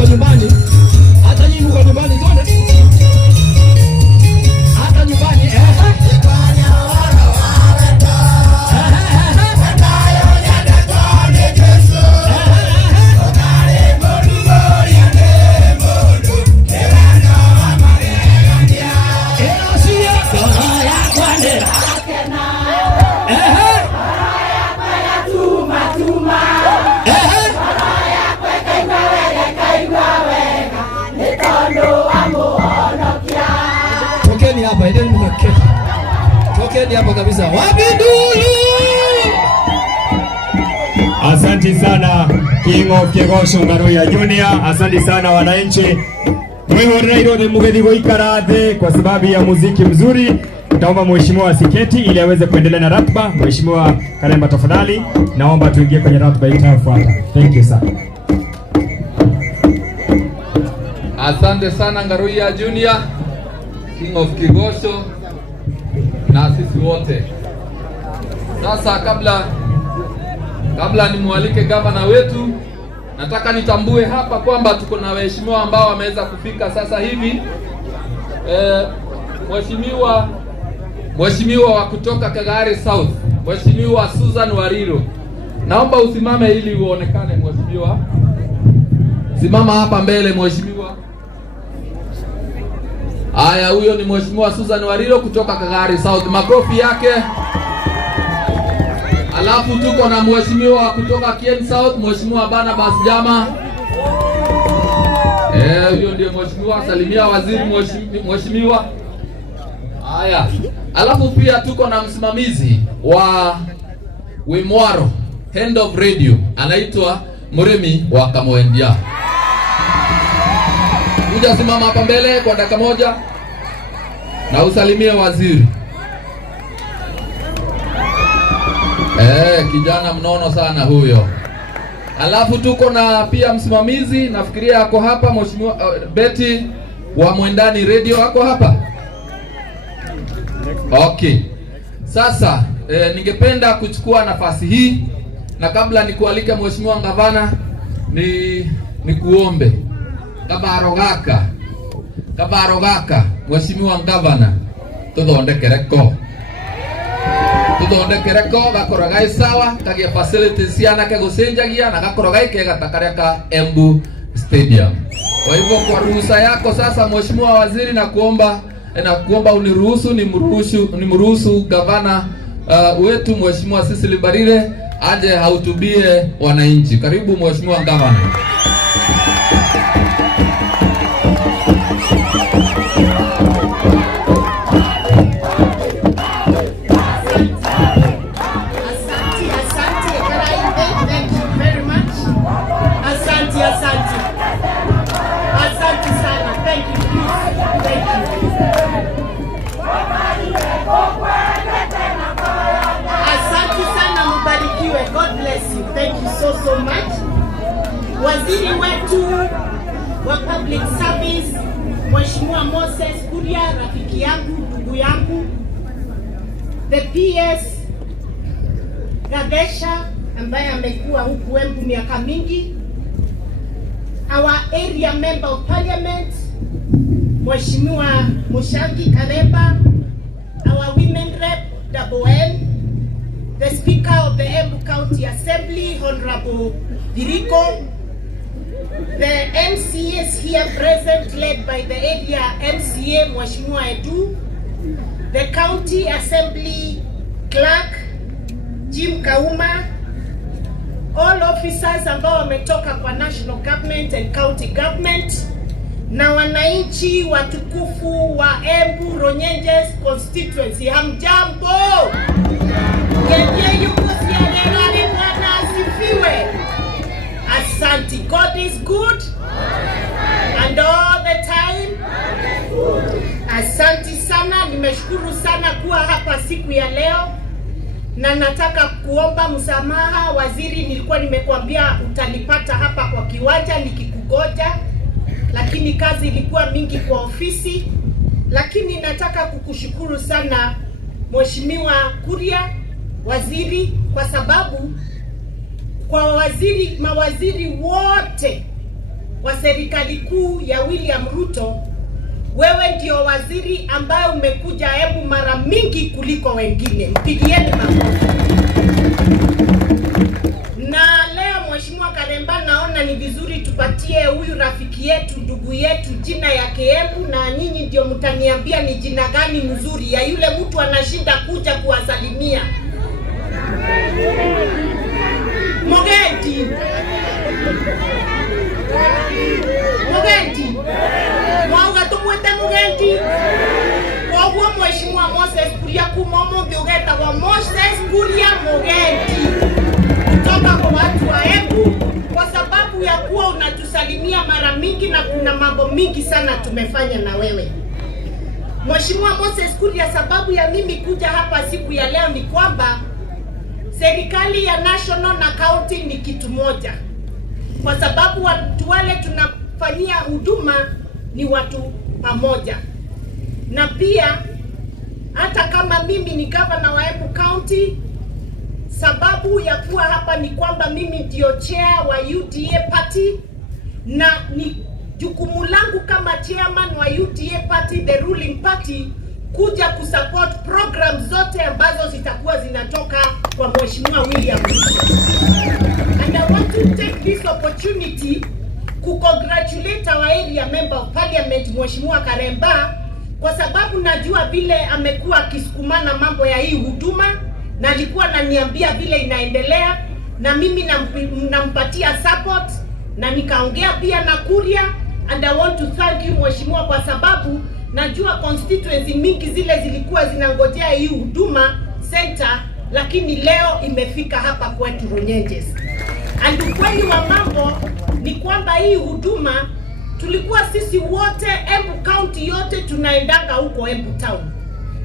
mko nyumbani, hata nyinyi mko nyumbani tena. Hata nyumbani tokeni hapa, endeni mkaketi. Tokeni hapa kabisa. Wapi nduru? Asante sana King of Kigosho Ngaruia Junior. Asante sana wananchi. Mwihorera irode mugedi goikarathe kwa sababu ya muziki mzuri. Naomba mheshimiwa asiketi ili aweze kuendelea na ratiba. Mheshimiwa Kalemba tafadhali, naomba tuingie kwenye ratiba itayofuata. Thank you sana. Asante sana Ngaruia Junior, King of Kigosho na sisi wote. Sasa kabla nimwalike gavana wetu, nataka nitambue hapa kwamba tuko na waheshimiwa ambao wameweza kufika sasa hivi. Mheshimiwa wa kutoka Kagari South, Mheshimiwa Susan Wariro. Naomba usimame ili uonekane mheshimiwa. Simama hapa mbele mheshimiwa. Haya, huyo ni Mheshimiwa Susan Wariro kutoka Kagari South. Makofi yake. Alafu tuko na mheshimiwa kutoka Kien South, Mheshimiwa Barnabas Jama. Huyo ndio mheshimiwa, salimia waziri mheshimiwa. Haya. Alafu pia tuko na msimamizi wa Wimwaro Hand of Radio, anaitwa Murimi wa Kamoendia. Kuja simama hapa mbele kwa dakika moja na usalimie waziri. Kijana mnono sana huyo. Alafu tuko na pia msimamizi, nafikiria yako hapa, Mheshimiwa Betty wa Mwendani Radio wako hapa. Okay. Sasa ningependa kuchukua nafasi hii, na kabla nikualike Mheshimiwa Gavana, ni kuombe kabarogaka Mheshimiwa Gavana, tuthondekereko gakorogai sawa kagia facilities yana kagucenjagia na gakorogai kega takareka Embu Stadium. Kwa hivyo kwa ruhusa yako sasa Mheshimiwa Waziri, na kuomba nimruhusu gavana wetu Mheshimiwa Sisili Barire aje hautubie wananchi. Karibu Mheshimiwa Gavana. So much. Waziri wetu wa public service Mheshimiwa Moses Kuria, rafiki yangu, ndugu yangu. The PS Gadesha ambaye amekuwa huku Embu miaka mingi. Our area member of parliament Mheshimiwa Mushangi Karemba. Our women rep WN. The Speaker of the Embu County Assembly, Honorable Diriko. The MCAs here present, led by the area MCA, Mheshimiwa Edu. The County Assembly Clerk, Jim Kauma. All officers ambao wametoka kwa National Government and County Government. Na wananchi watukufu wa Embu Ronyenjes constituency, hamjambo. Asante. God is good and all the time. Asante sana, nimeshukuru sana kuwa hapa siku ya leo, na nataka kuomba msamaha waziri. Nilikuwa nimekuambia utanipata hapa kwa kiwanja nikikugoja, lakini kazi ilikuwa mingi kwa ofisi. Lakini nataka kukushukuru sana Mheshimiwa Kuria waziri, kwa sababu kwa mawaziri wote wa serikali kuu ya William Ruto, wewe ndio waziri ambaye umekuja Embu mara mingi kuliko wengine. Mpigieni makofi. Na leo Mheshimiwa Karemba, naona ni vizuri tupatie huyu rafiki yetu, ndugu yetu jina yake Embu, na nyinyi ndio mtaniambia ni jina gani mzuri ya yule mtu anashinda kuja kuwasalimia. Mogeti. Mogeti. Mwauga tumwete Mogeti. Kwa Mheshimiwa Moses Kuria kumomo biogeta wa Moses Kuria Mogeti. Kutoka kwa watu wa Embu, kwa sababu ya kuwa unatusalimia mara mingi na kuna mambo mingi sana tumefanya na wewe. Mheshimiwa Moses Kuria, sababu ya mimi kuja hapa siku ya leo ni kwamba serikali ya national na county ni kitu moja, kwa sababu watu wale tunafanyia huduma ni watu pamoja. Na pia hata kama mimi ni governor wa Embu County, sababu ya kuwa hapa ni kwamba mimi ndio chair wa UDA party, na ni jukumu langu kama chairman wa UDA party, the ruling party, kuja kusupport program zote ambazo zitakuwa zinatoka kwa Mheshimiwa William Ruto. And I want to take this opportunity to congratulate our area member of parliament Mheshimiwa Karemba, kwa sababu najua vile amekuwa akisukumana mambo ya hii huduma, na alikuwa ananiambia vile inaendelea, na mimi nampatia support, na nikaongea pia na Kuria. And I want to thank you Mheshimiwa, kwa sababu najua constituency mingi zile zilikuwa zinangojea hii huduma center, lakini leo imefika hapa kwetu Runyenjes. And ukweli wa mambo ni kwamba hii huduma tulikuwa sisi wote Embu County yote tunaendanga huko Embu Town.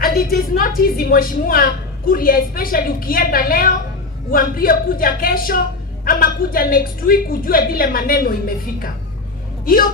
And it is not easy Mheshimiwa Kuria, especially ukienda leo uambie kuja kesho ama kuja next week, ujue vile maneno imefika. Hiyo